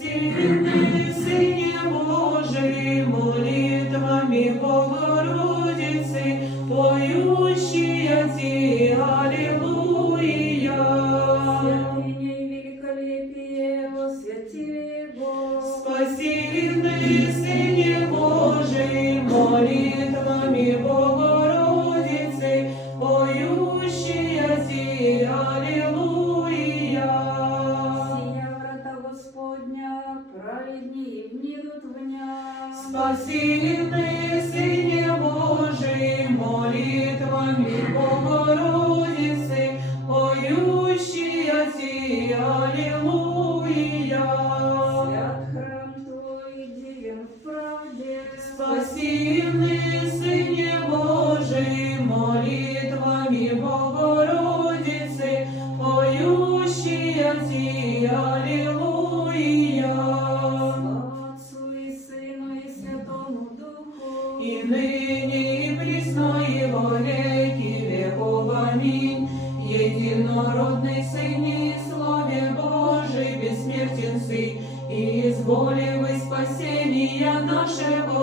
Спасительный Сыне Божий, молитвами Богородицы, поющие Ти, Аллилуйя. Святыня и великолепие осветили Бог. Спасительный Сыне Божий, молитвами Богородицы, поющие Ти, Аллилуйя. Сия врата Господня, праведнее внидут в ня. Спасительный Сыне Божий, молитвами Богородицы, поющие Ти, Аллилуйя. Свят храм Твой, девен в правде. Спасительный Сыне Божий, молитвами Богородицы, поющие Ти, Аллилуйя. Слава Отцу и Сыну и Святому Духу. И ныне, и присно, и во веки веков. Аминь. Единородный Сын и славе Божий, бессмертен Сын, и изволивый спасения нашего